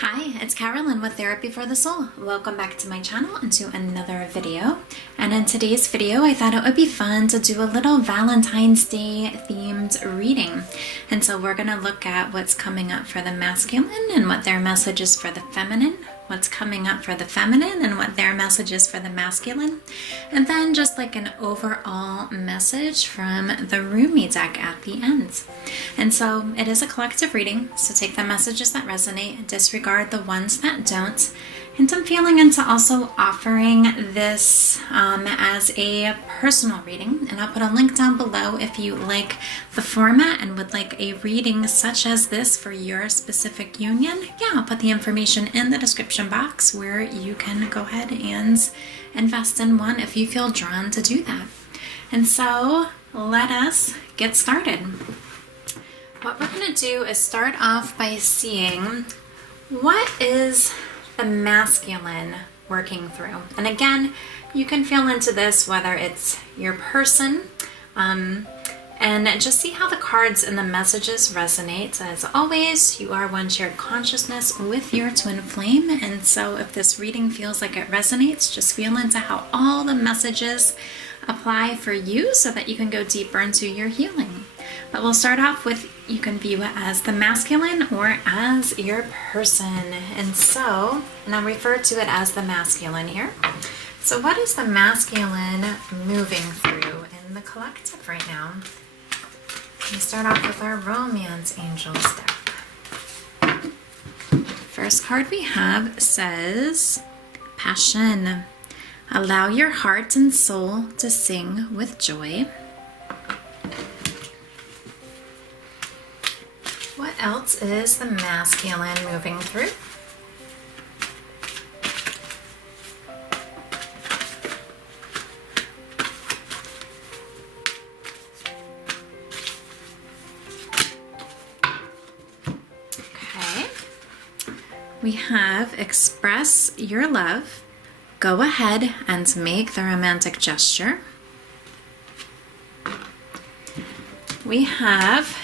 Hi, it's Carolyn with Therapy for the Soul. Welcome back to my channel and to another video. And in today's video, I thought it would be fun to do a little Valentine's Day themed reading. And so we're going to look at what's coming up for the masculine and what their message is for the feminine, what's coming up for the feminine and what their message is for the masculine, and then just like an overall message from the Rumi deck at the end. And so it is a collective reading, so take the messages that resonate, disregard the ones that don't. And I'm feeling into also offering this as a personal reading, and I'll put a link down below if you like the format and would like a reading such as this for your specific union. Yeah, I'll put the information in the description box where you can go ahead and invest in one if you feel drawn to do that. And so let us get started. What we're going to do is start off by seeing what is the masculine working through. And again, you can feel into this whether it's your person, and just see how the cards and the messages resonate. As always, you are one shared consciousness with your twin flame, and so if this reading feels like it resonates, just feel into how all the messages apply for you so that you can go deeper into your healing. But we'll start off with, you can view it as the masculine or as your person. And I'll refer to it as the masculine here. So what is the masculine moving through in the collective right now? We start off with our Romance Angels deck. First card we have says, Passion. Allow your heart and soul to sing with joy. What else is the masculine moving through? Okay. We have express your love. Go ahead and make the romantic gesture. We have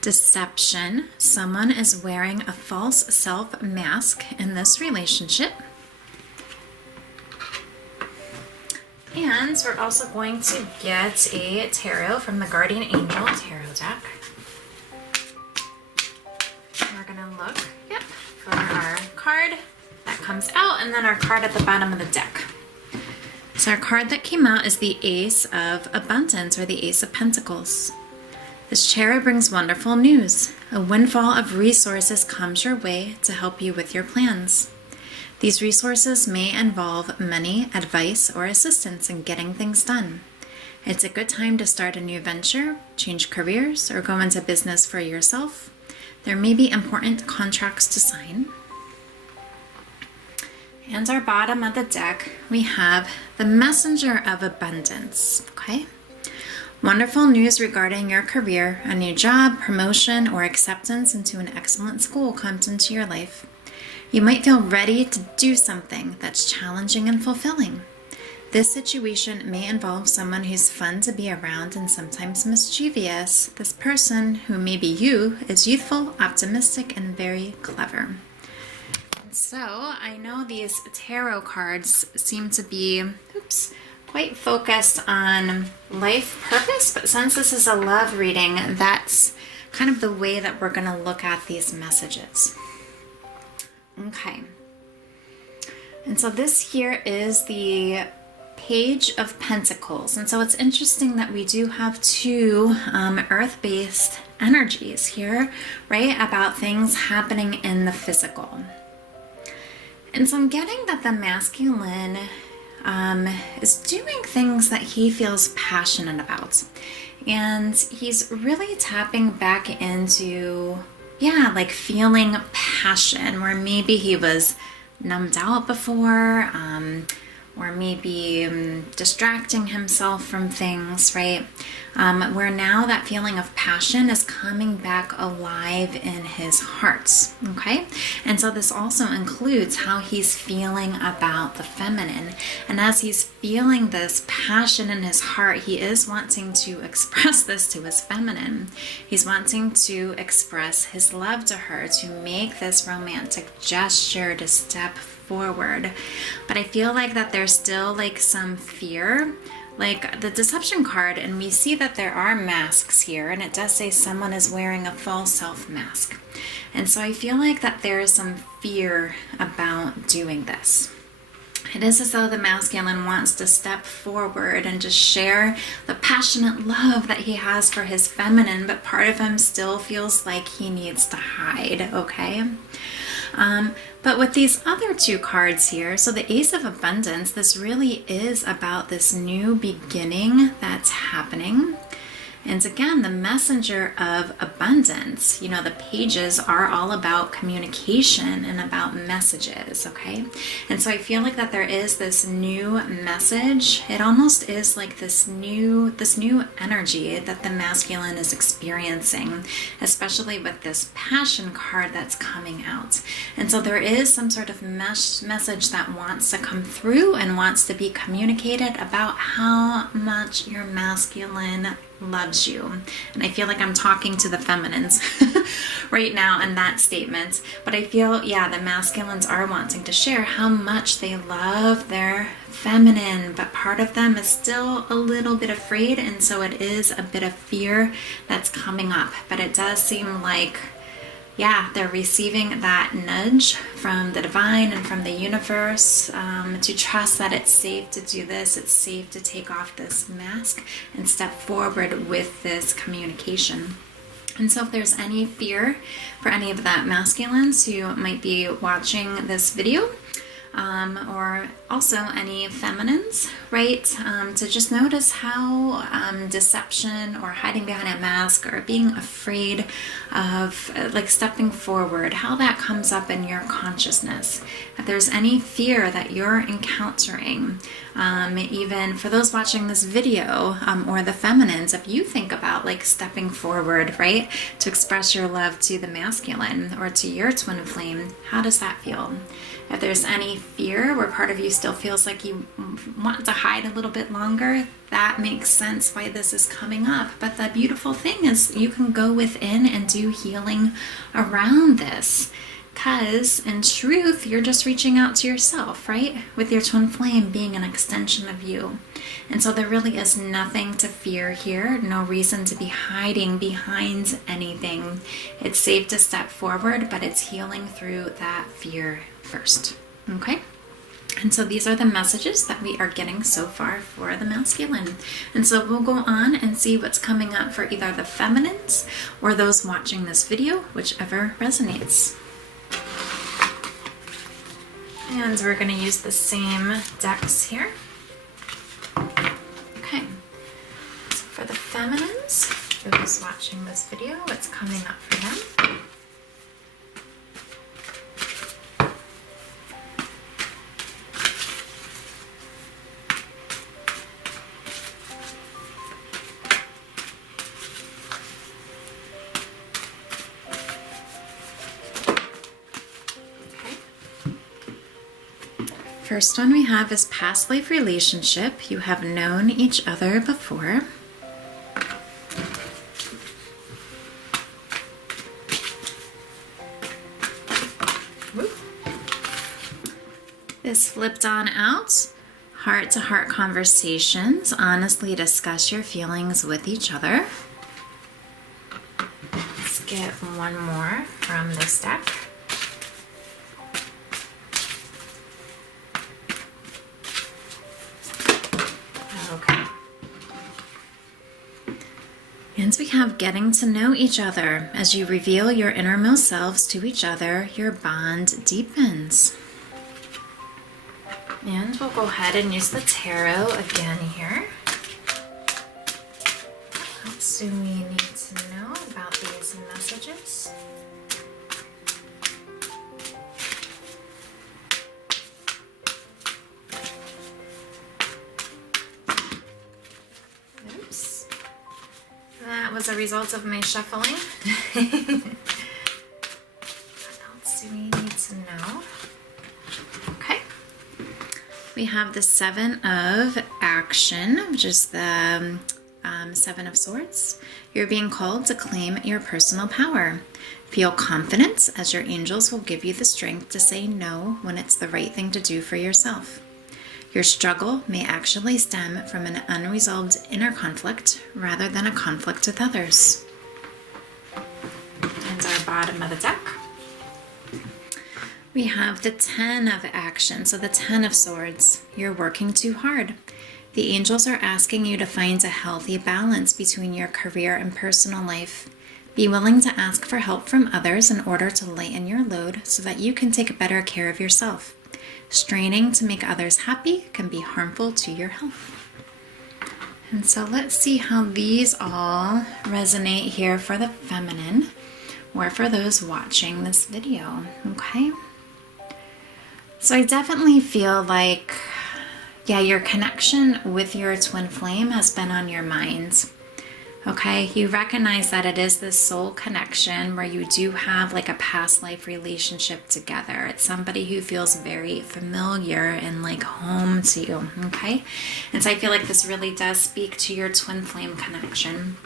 deception. Someone is wearing a false self mask in this relationship. And we're also going to get a tarot from the Guardian Angel Tarot deck. We're going to look, for our card that comes out, and then our card at the bottom of the deck. So our card that came out is the Ace of Abundance, or the Ace of Pentacles. This chariot brings wonderful news. A windfall of resources comes your way to help you with your plans. These resources may involve money, advice, or assistance in getting things done. It's a good time to start a new venture, change careers, or go into business for yourself. There may be important contracts to sign. And our bottom of the deck, we have the Messenger of Abundance, okay? Wonderful news regarding your career. A new job, promotion, or acceptance into an excellent school comes into your life. You might feel ready to do something that's challenging and fulfilling. This situation may involve someone who's fun to be around and sometimes mischievous. This person, who may be you, is youthful, optimistic, and very clever. So I know these tarot cards seem to be, quite focused on life purpose, but since this is a love reading, that's kind of the way that we're going to look at these messages. Okay. And so this here is the Page of Pentacles. And so it's interesting that we do have two earth-based energies here, right? About things happening in the physical. And so I'm getting that the masculine is doing things that he feels passionate about. And he's really tapping back into, like feeling passion, where maybe he was numbed out before, or maybe distracting himself from things, right? Where now that feeling of passion is coming back alive in his heart, okay? And so this also includes how he's feeling about the feminine. And as he's feeling this passion in his heart, he is wanting to express this to his feminine. He's wanting to express his love to her, to make this romantic gesture, to step forward. But I feel like that there's still like some fear, like the deception card, and we see that there are masks here, and it does say someone is wearing a false self mask. And so I feel like that there is some fear about doing this. It is as though the masculine wants to step forward and just share the passionate love that he has for his feminine, but part of him still feels like he needs to hide, okay? But with these other two cards here, so the Ace of Abundance, this really is about this new beginning that's happening. And again, the messenger of abundance, you know, the pages are all about communication and about messages, okay? And so I feel like that there is this new message. It almost is like this new energy that the masculine is experiencing, especially with this passion card that's coming out. And so there is some sort of message that wants to come through and wants to be communicated about how much your masculine loves you. And I feel like I'm talking to the feminines right now in that statement. But I feel, yeah, the masculines are wanting to share how much they love their feminine, but part of them is still a little bit afraid, and so it is a bit of fear that's coming up. But it does seem like, yeah, they're receiving that nudge from the divine and from the universe to trust that it's safe to do this, it's safe to take off this mask and step forward with this communication. And so if there's any fear for any of that masculines who might be watching this video, or also any feminines, right? To just notice how deception or hiding behind a mask or being afraid of like stepping forward, how that comes up in your consciousness. If there's any fear that you're encountering, even for those watching this video, or the feminines, if you think about like stepping forward, right, to express your love to the masculine or to your twin flame, how does that feel? If there's any fear where part of you still feels like you want to hide a little bit longer, that makes sense why this is coming up. But the beautiful thing is you can go within and do healing around this. Because in truth, you're just reaching out to yourself, right? With your twin flame being an extension of you. And so there really is nothing to fear here, no reason to be hiding behind anything. It's safe to step forward, but it's healing through that fear first, okay? And so these are the messages that we are getting so far for the masculine. And so we'll go on and see what's coming up for either the feminines or those watching this video, whichever resonates. And we're going to use the same decks here. Okay, so for the feminines, those watching this video, what's coming up for them? First one we have is past life relationship. You have known each other before. This flipped on out. Heart-to-heart conversations. Honestly discuss your feelings with each other. Let's get one more from this deck. And we have getting to know each other. As you reveal your innermost selves to each other, your bond deepens. And we'll go ahead and use the tarot again here. What else do we need to know about these messages? as a result of my shuffling. What else do we need to know? Okay. We have the Seven of Action, which is the Seven of Swords. You're being called to claim your personal power. Feel confident, as your angels will give you the strength to say no when it's the right thing to do for yourself. Your struggle may actually stem from an unresolved inner conflict rather than a conflict with others. And our bottom of the deck. We have the Ten of Action, so the Ten of Swords. You're working too hard. The angels are asking you to find a healthy balance between your career and personal life. Be willing to ask for help from others in order to lighten your load so that you can take better care of yourself. Straining to make others happy can be harmful to your health. And so let's see how these all resonate here for the feminine or for those watching this video, okay? So I definitely feel like, yeah, your connection with your twin flame has been on your mind. Okay, you recognize that it is this soul connection where you do have like a past life relationship together. It's somebody who feels very familiar and like home to you, okay? And so I feel like this really does speak to your twin flame connection.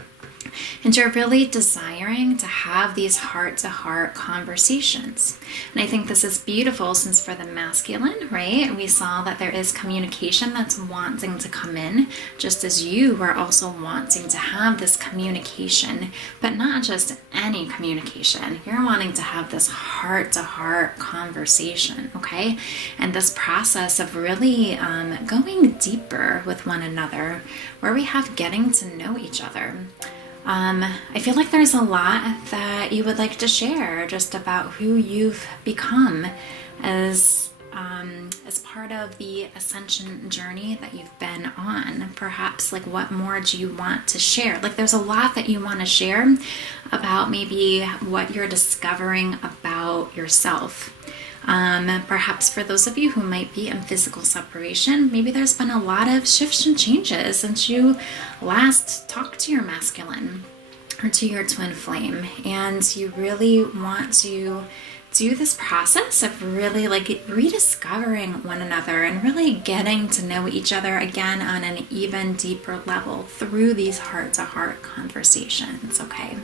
And you're really desiring to have these heart-to-heart conversations. And I think this is beautiful since for the masculine, right, we saw that there is communication that's wanting to come in, just as you are also wanting to have this communication, but not just any communication. You're wanting to have this heart-to-heart conversation, okay? And this process of really going deeper with one another, where we have getting to know each other. I feel like there's a lot that you would like to share just about who you've become as part of the ascension journey that you've been on. Perhaps like what more do you want to share? Like there's a lot that you want to share about maybe what you're discovering about yourself. Perhaps for those of you who might be in physical separation, maybe there's been a lot of shifts and changes since you last talked to your masculine or to your twin flame, and you really want to do this process of really like rediscovering one another and really getting to know each other again on an even deeper level through these heart-to-heart conversations, okay?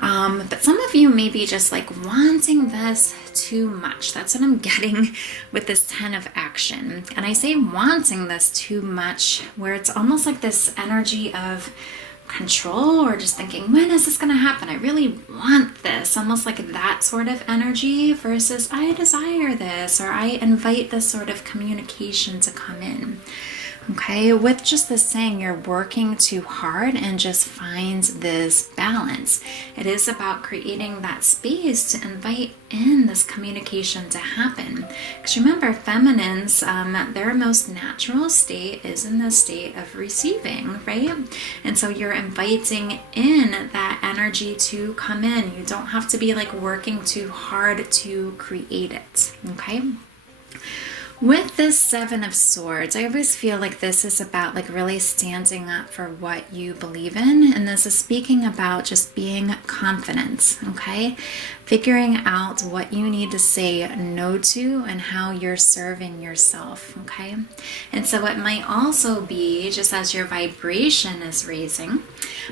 But some of you may be just like wanting this too much. That's what I'm getting with this 10 of action. And I say wanting this too much, where it's almost like this energy of control or just thinking, when is this going to happen? I really want this. Almost like that sort of energy versus I desire this, or I invite this sort of communication to come in. Okay, with just this saying, you're working too hard and just find this balance. It is about creating that space to invite in this communication to happen. Because remember, feminines, their most natural state is in the state of receiving, right? And so you're inviting in that energy to come in. You don't have to be like working too hard to create it, okay? With this 7 of Swords, I always feel like this is about like really standing up for what you believe in. And this is speaking about just being confident, okay? Figuring out what you need to say no to and how you're serving yourself, okay? And so it might also be, just as your vibration is raising,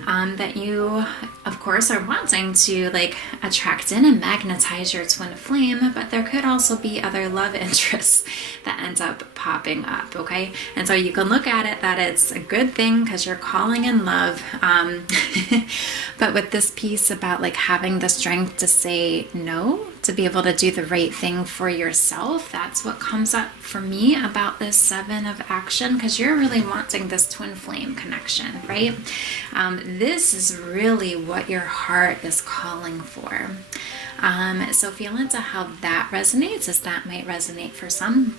that you, of course, are wanting to like attract in and magnetize your twin flame, but there could also be other love interests that end up popping up, okay? And so you can look at it that it's a good thing because you're calling in love, but with this piece about like having the strength to say no, to be able to do the right thing for yourself, that's what comes up for me about this 7 of action, because you're really wanting this twin flame connection, right? This is really what your heart is calling for. So feel into how that resonates, as that might resonate for some.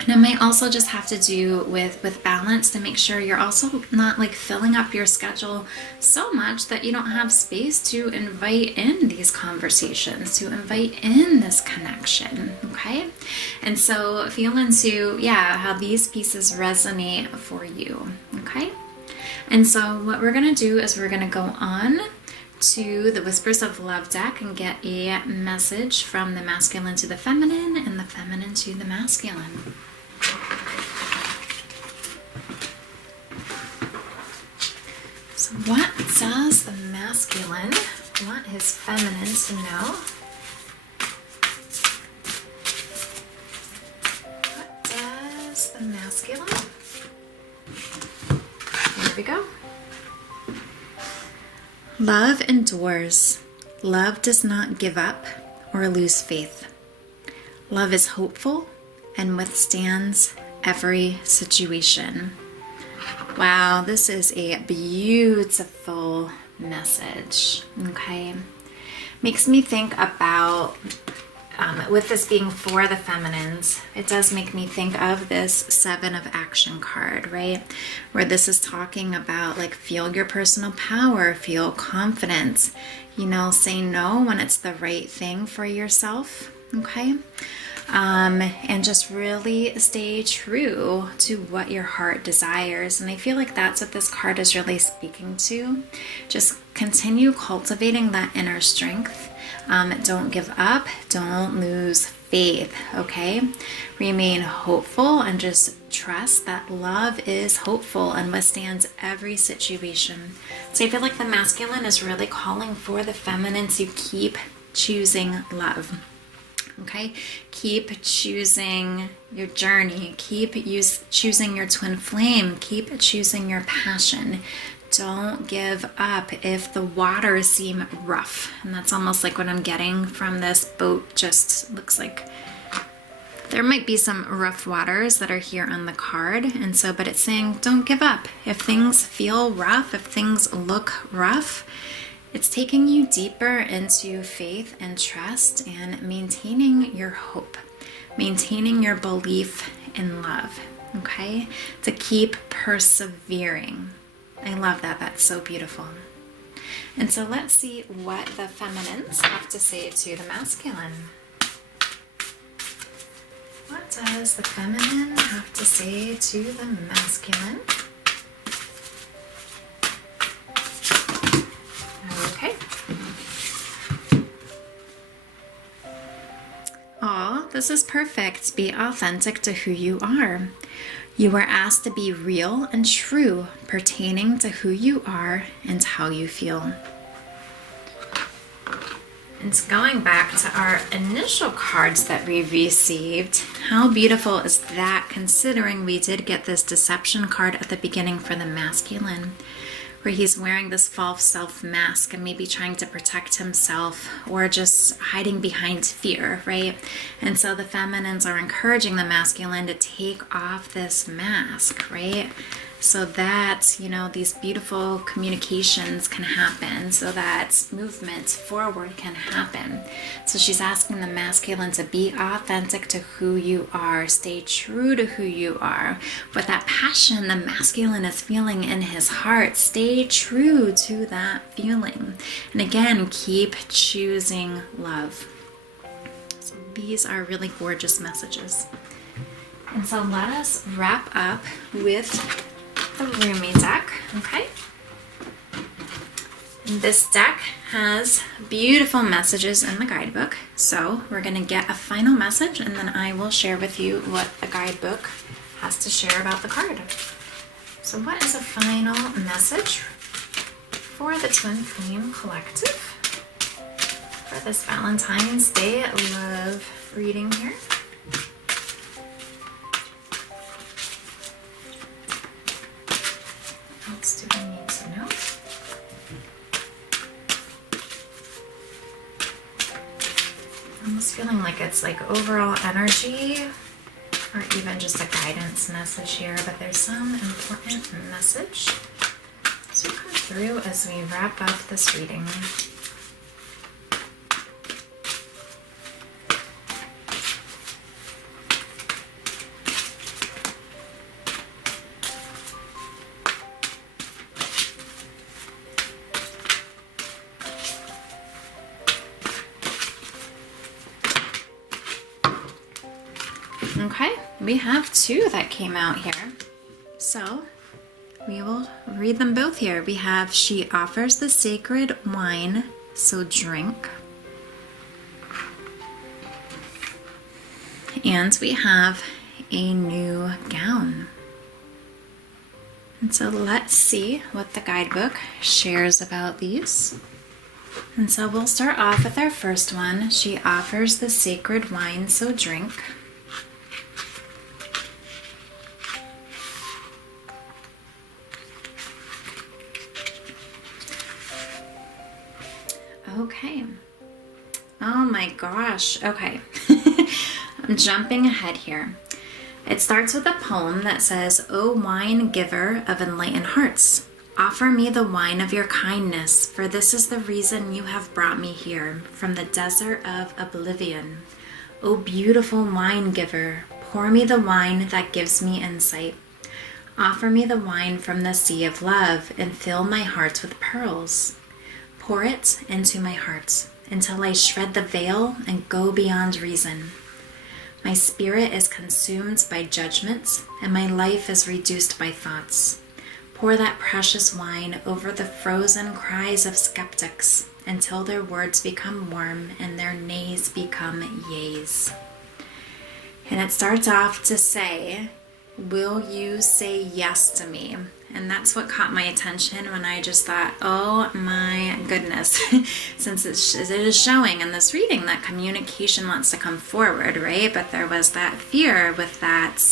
And it might also just have to do with balance, to make sure you're also not like filling up your schedule so much that you don't have space to invite in these conversations, to invite in this connection, okay? And so feel into, yeah, how these pieces resonate for you, okay? And so what we're going to do is we're going to go on to the Whispers of Love deck and get a message from the masculine to the feminine and the feminine to the masculine. So what does the masculine want his feminine to know? What does the masculine? Here we go. Love endures. Love does not give up or lose faith. Love is hopeful and withstands every situation. Wow, this is a beautiful message, okay? Makes me think about, with this being for the feminines, it does make me think of this 7 of Action card, right? Where this is talking about like feel your personal power, feel confidence, you know, say no when it's the right thing for yourself, okay? And just really stay true to what your heart desires. And I feel like that's what this card is really speaking to. Just continue cultivating that inner strength. Don't give up. Don't lose faith, okay? Remain hopeful and just trust that love is hopeful and withstands every situation. So I feel like the masculine is really calling for the feminine to keep choosing love. Okay, keep choosing your journey, keep choosing your twin flame, keep choosing your passion. Don't give up if the waters seem rough. And that's almost like what I'm getting from this boat. Just looks like there might be some rough waters that are here on the card. And so, but it's saying don't give up. If things feel rough, if things look rough, it's taking you deeper into faith and trust and maintaining your hope, maintaining your belief in love, okay? To keep persevering. I love that. That's so beautiful. And so let's see what the feminines have to say to the masculine. What does the feminine have to say to the masculine? Okay. Aw, this is perfect. Be authentic to who you are. You are asked to be real and true pertaining to who you are and how you feel. And going back to our initial cards that we received, how beautiful is that considering we did get this deception card at the beginning for the masculine, where he's wearing this false self mask and maybe trying to protect himself or just hiding behind fear, right? And so the feminines are encouraging the masculine to take off this mask, right? So that, you know, these beautiful communications can happen, so that movement forward can happen. So she's asking the masculine to be authentic to who you are, stay true to who you are. With that passion the masculine is feeling in his heart, stay true to that feeling. And again, keep choosing love. So these are really gorgeous messages. And so let us wrap up with the Rumi deck, okay? This deck has beautiful messages in the guidebook, so we're going to get a final message and then I will share with you what the guidebook has to share about the card. So what is a final message for the Twin Flame Collective for this Valentine's Day love reading here? What else do we need to know? Almost feeling like it's like overall energy or even just a guidance message here, but there's some important message to come through as we wrap up this reading. Okay, we have two that came out here. So We will read them both here. We have, she offers the sacred wine, so drink. And we have a new gown. And so let's see what the guidebook shares about these. And so we'll start off with our first one. She offers the sacred wine, so drink. Okay. Oh my gosh. Okay. I'm jumping ahead here. It starts with a poem that says, O wine giver of enlightened hearts, offer me the wine of your kindness, for this is the reason you have brought me here from the desert of oblivion. O beautiful wine giver, pour me the wine that gives me insight. Offer me the wine from the sea of love and fill my heart with pearls. Pour it into my heart until I shred the veil and go beyond reason. My spirit is consumed by judgments, and my life is reduced by thoughts. Pour that precious wine over the frozen cries of skeptics until their words become warm and their nays become yays. And it starts off to say, will you say yes to me? And that's what caught my attention when I just thought, oh my goodness, since it is showing in this reading that communication wants to come forward, right? But there was that fear with that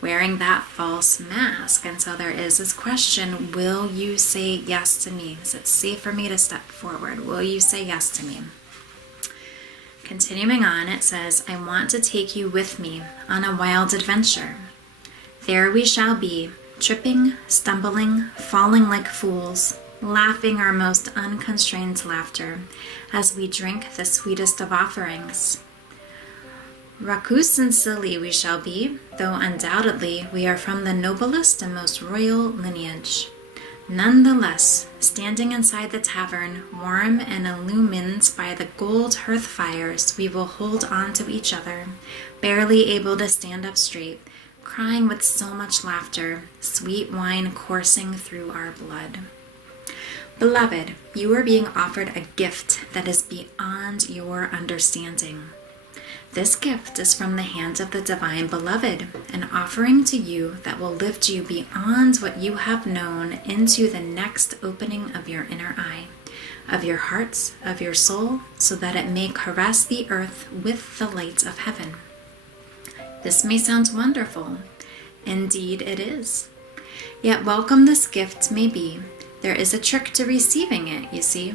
wearing that false mask. And so there is this question, will you say yes to me? Is it safe for me to step forward? Will you say yes to me? Continuing on, it says, I want to take you with me on a wild adventure. There we shall be, tripping, stumbling, falling like fools, laughing our most unconstrained laughter as we drink the sweetest of offerings. Raucous and silly we shall be, though undoubtedly we are from the noblest and most royal lineage. Nonetheless, standing inside the tavern, warm and illumined by the gold hearth fires, we will hold on to each other, barely able to stand up straight, crying with so much laughter, sweet wine coursing through our blood. Beloved, you are being offered a gift that is beyond your understanding. This gift is from the hand of the Divine Beloved, an offering to you that will lift you beyond what you have known into the next opening of your inner eye, of your hearts, of your soul, so that it may caress the earth with the light of heaven. This may sound wonderful. Indeed it is. Yet welcome this gift may be, there is a trick to receiving it, you see.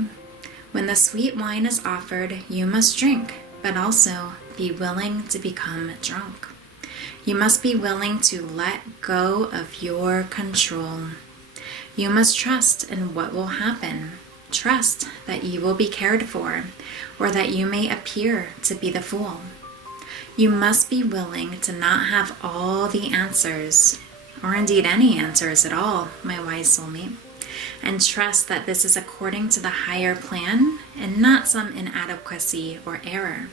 When the sweet wine is offered, you must drink, but also be willing to become drunk. You must be willing to let go of your control. You must trust in what will happen. Trust that you will be cared for, or that you may appear to be the fool. You must be willing to not have all the answers, or indeed any answers at all, my wise soulmate, and trust that this is according to the higher plan and not some inadequacy or error.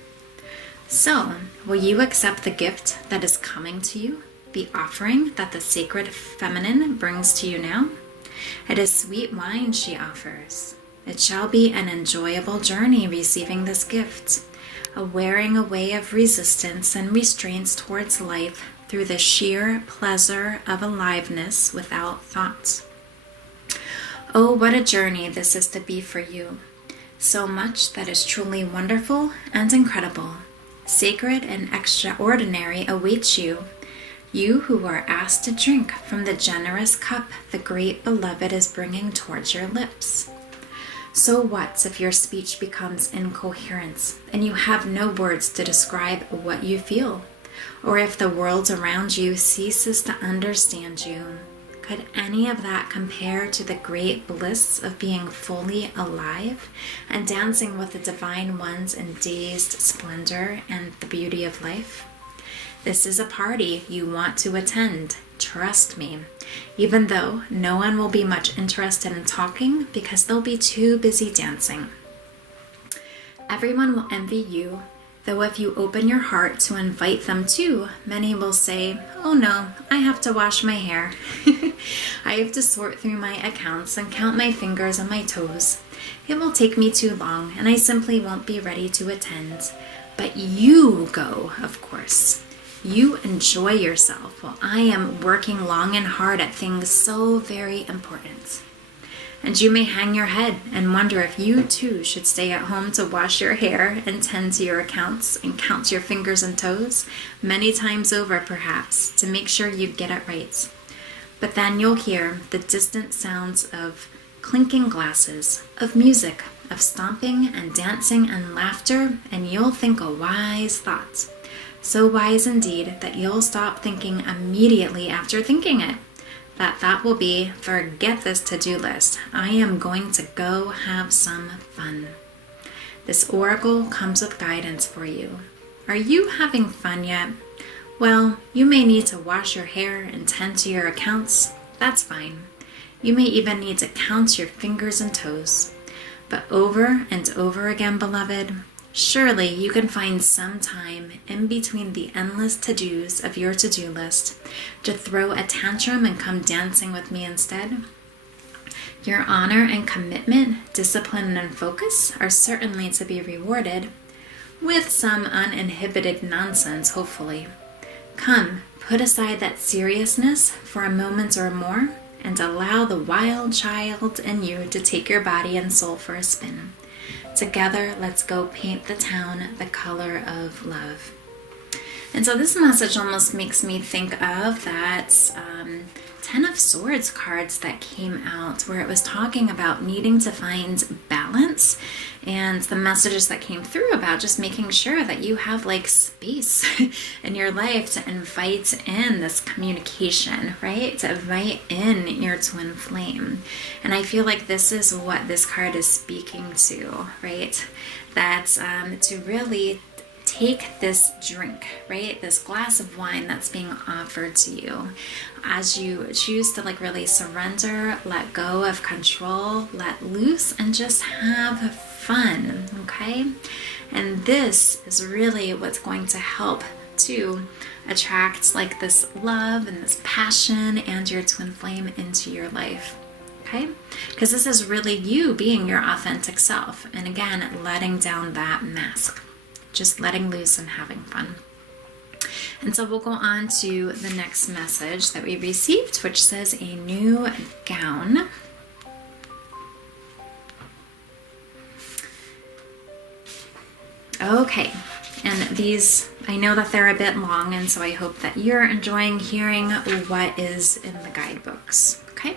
So, will you accept the gift that is coming to you, the offering that the sacred feminine brings to you now? It is sweet wine she offers. It shall be an enjoyable journey receiving this gift, a wearing away of resistance and restraints towards life through the sheer pleasure of aliveness without thought. Oh, what a journey this is to be for you. So much that is truly wonderful and incredible, sacred and extraordinary awaits you, you who are asked to drink from the generous cup the great Beloved is bringing towards your lips. So what if your speech becomes incoherent and you have no words to describe what you feel? Or if the world around you ceases to understand you? Could any of that compare to the great bliss of being fully alive and dancing with the divine ones in dazed splendor and the beauty of life? This is a party you want to attend, trust me, even though no one will be much interested in talking because they'll be too busy dancing. Everyone will envy you Though if you open your heart to invite them too, many will say, "Oh no, I have to wash my hair. I have to sort through my accounts and count my fingers and my toes. It will take me too long and I simply won't be ready to attend." But you go, of course. You enjoy yourself while I am working long and hard at things so very important. And you may hang your head and wonder if you too should stay at home to wash your hair and tend to your accounts and count your fingers and toes many times over, perhaps, to make sure you get it right. But then you'll hear the distant sounds of clinking glasses, of music, of stomping and dancing and laughter, and you'll think a wise thought. So wise indeed that you'll stop thinking immediately after thinking it. That will be, forget this to-do list. I am going to go have some fun. This oracle comes with guidance for you. Are you having fun yet? Well, you may need to wash your hair and tend to your accounts. That's fine. You may even need to count your fingers and toes. But over and over again, beloved, surely you can find some time in between the endless to-dos of your to-do list to throw a tantrum and come dancing with me instead. Your honor and commitment, discipline and focus are certainly to be rewarded, with some uninhibited nonsense, hopefully. Come, put aside that seriousness for a moment or more and allow the wild child in you to take your body and soul for a spin. Together, let's go paint the town the color of love. And so this message almost makes me think of that Ten of Swords cards that came out, where it was talking about needing to find balance, and the messages that came through about just making sure that you have like space in your life to invite in this communication, right? To invite in your twin flame. And I feel like this is what this card is speaking to, right? That to really take this drink, right? This glass of wine that's being offered to you as you choose to like really surrender, let go of control, let loose, and just have fun, okay? And this is really what's going to help to attract like this love and this passion and your twin flame into your life. Okay? Because this is really you being your authentic self. And again, letting down that mask. Just letting loose and having fun. And so we'll go on to the next message that we received, which says a new gown. Okay, and these, I know that they're a bit long, and so I hope that you're enjoying hearing what is in the guidebooks. Okay?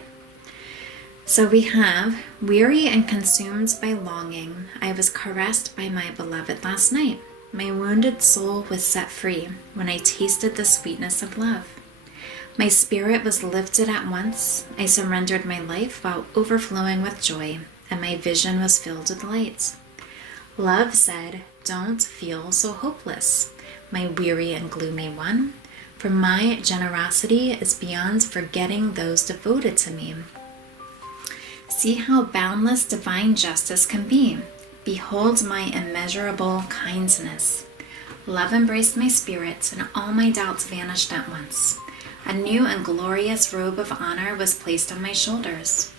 So we have, weary and consumed by longing, I was caressed by my beloved last night. My wounded soul was set free when I tasted the sweetness of love. My spirit was lifted at once. I surrendered my life while overflowing with joy, and my vision was filled with light. Love said, "Don't feel so hopeless, my weary and gloomy one, for my generosity is beyond forgetting those devoted to me. See how boundless divine justice can be. Behold my immeasurable kindness." Love embraced my spirit, and all my doubts vanished at once. A new and glorious robe of honor was placed on my shoulders.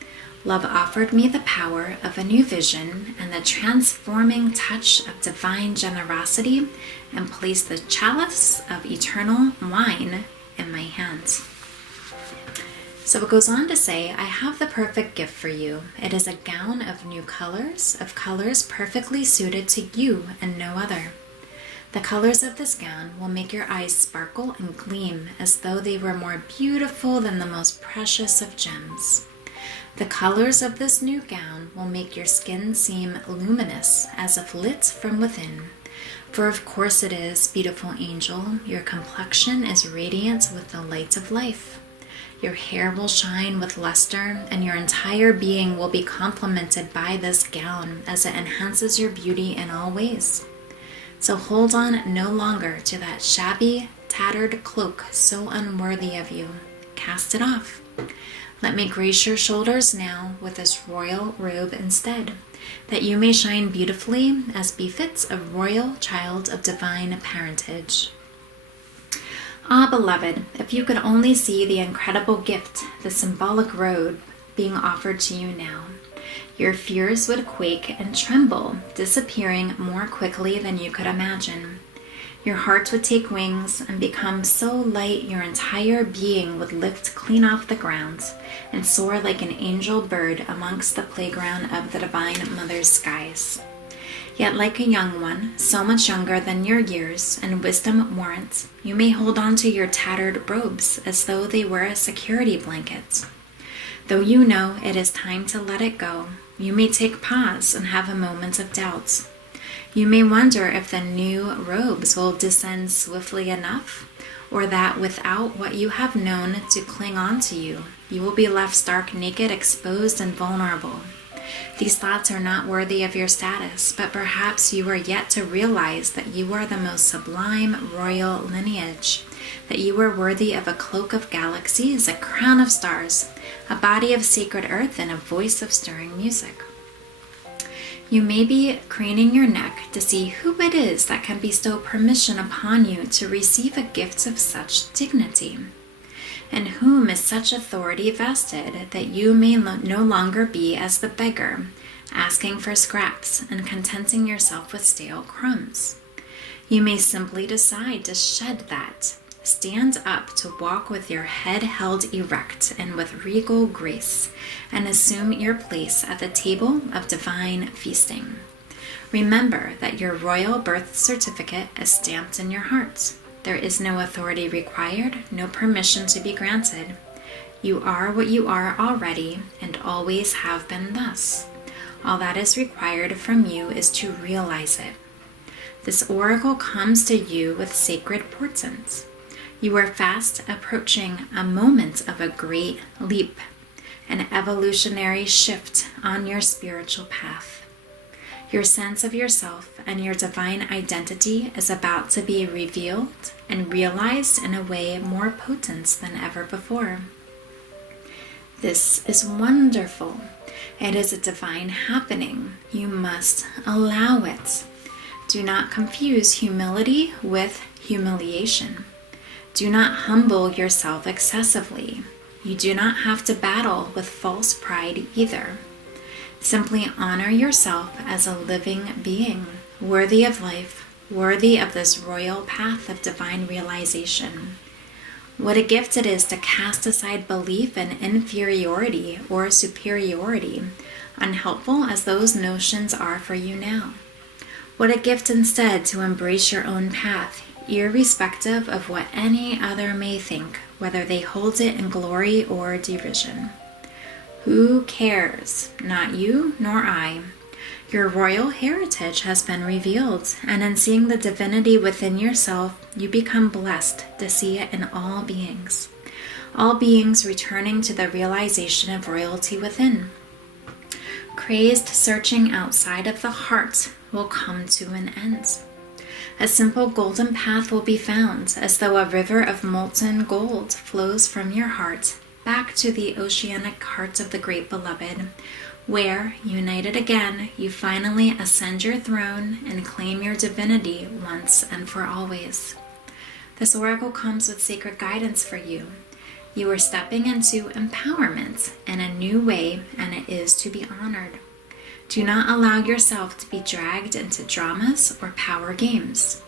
Love offered me the power of a new vision and the transforming touch of divine generosity, and placed the chalice of eternal wine in my hands. So it goes on to say, I have the perfect gift for you. It is a gown of new colors, of colors perfectly suited to you and no other. The colors of this gown will make your eyes sparkle and gleam as though they were more beautiful than the most precious of gems. The colors of this new gown will make your skin seem luminous, as if lit from within. For of course it is, beautiful angel, your complexion is radiant with the light of life. Your hair will shine with luster, and your entire being will be complemented by this gown as it enhances your beauty in all ways. So hold on no longer to that shabby, tattered cloak so unworthy of you. Cast it off. Let me grace your shoulders now with this royal robe instead, that you may shine beautifully as befits a royal child of divine parentage. Ah, beloved, if you could only see the incredible gift, the symbolic robe being offered to you now, your fears would quake and tremble, disappearing more quickly than you could imagine. Your heart would take wings and become so light your entire being would lift clean off the ground and soar like an angel bird amongst the playground of the Divine Mother's skies. Yet like a young one, so much younger than your years and wisdom warrants, you may hold on to your tattered robes as though they were a security blanket. Though you know it is time to let it go, you may take pause and have a moment of doubt. You may wonder if the new robes will descend swiftly enough, or that without what you have known to cling on to you, you will be left stark naked, exposed, and vulnerable. These thoughts are not worthy of your status, but perhaps you are yet to realize that you are the most sublime royal lineage, that you are worthy of a cloak of galaxies, a crown of stars, a body of sacred earth, and a voice of stirring music. You may be craning your neck to see who it is that can bestow permission upon you to receive a gift of such dignity. In whom is such authority vested that you may no longer be as the beggar, asking for scraps and contenting yourself with stale crumbs. You may simply decide to shed that, stand up to walk with your head held erect and with regal grace, and assume your place at the table of divine feasting. Remember that your royal birth certificate is stamped in your heart. There is no authority required, no permission to be granted. You are what you are already and always have been thus. All that is required from you is to realize it. This oracle comes to you with sacred portents. You are fast approaching a moment of a great leap, an evolutionary shift on your spiritual path. Your sense of yourself and your divine identity is about to be revealed and realized in a way more potent than ever before. This is wonderful. It is a divine happening. You must allow it. Do not confuse humility with humiliation. Do not humble yourself excessively. You do not have to battle with false pride either. Simply honor yourself as a living being, worthy of life, worthy of this royal path of divine realization. What a gift it is to cast aside belief in inferiority or superiority, unhelpful as those notions are for you now. What a gift instead to embrace your own path, irrespective of what any other may think, whether they hold it in glory or derision. Who cares? Not you nor I. Your royal heritage has been revealed, and in seeing the divinity within yourself, you become blessed to see it in all beings returning to the realization of royalty within. Crazed searching outside of the heart will come to an end. A simple golden path will be found, as though a river of molten gold flows from your heart back to the oceanic heart of the great beloved, where, united again, you finally ascend your throne and claim your divinity once and for always. This oracle comes with sacred guidance for you. You are stepping into empowerment in a new way, and it is to be honored. Do not allow yourself to be dragged into dramas or power games.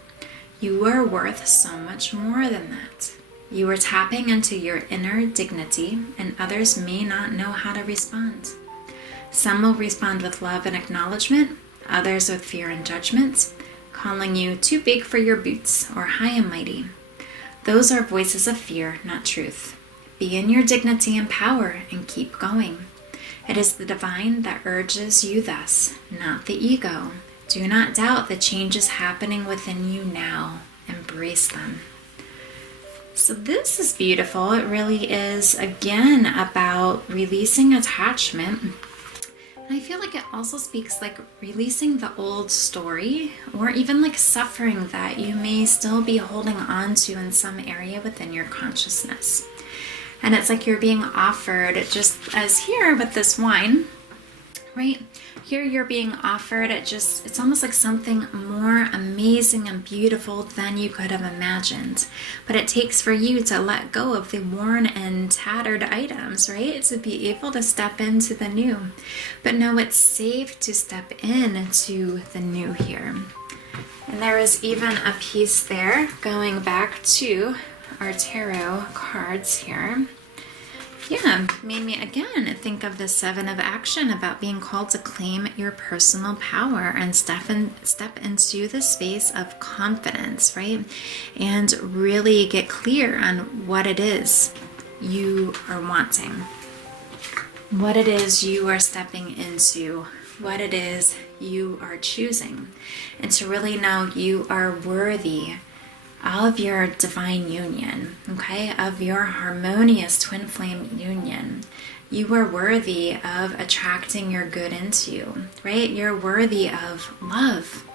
You are worth so much more than that. You are tapping into your inner dignity, and others may not know how to respond. Some will respond with love and acknowledgement, others with fear and judgment, calling you too big for your boots or high and mighty. Those are voices of fear, not truth. Be in your dignity and power and keep going. It is the divine that urges you thus, not the ego. Do not doubt the changes happening within you now. Embrace them. So this is beautiful. It really is, again, about releasing attachment. And I feel like it also speaks like releasing the old story, or even like suffering that you may still be holding on to in some area within your consciousness. And it's like you're being offered, just as here with this wine, right? Here you're being offered it's almost like something more amazing and beautiful than you could have imagined. But it takes for you to let go of the worn and tattered items, right? To be able to step into the new. But know it's safe to step into the new here. And there is even a piece there going back to our tarot cards here. Yeah, made me again think of the 7 of action about being called to claim your personal power and step into the space of confidence, right? And really get clear on what it is you are wanting, what it is you are stepping into, what it is you are choosing, and to really know you are worthy of your divine union, okay, of your harmonious twin flame union. You are worthy of attracting your good into you, right? You're worthy of love.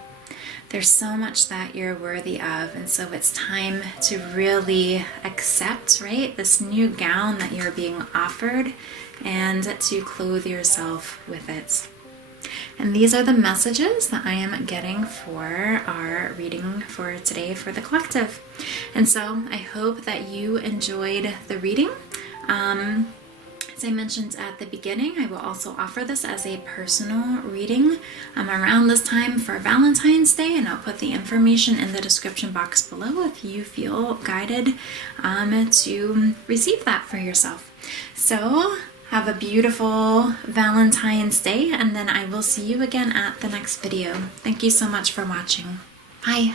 There's so much that you're worthy of, and so it's time to really accept, right, this new gown that you're being offered and to clothe yourself with it. And these are the messages that I am getting for our reading for today for the collective. And so I hope that you enjoyed the reading. As I mentioned at the beginning, I will also offer this as a personal reading around this time for Valentine's Day, and I'll put the information in the description box below if you feel guided to receive that for yourself. So have a beautiful Valentine's Day, and then I will see you again at the next video. Thank you so much for watching. Bye.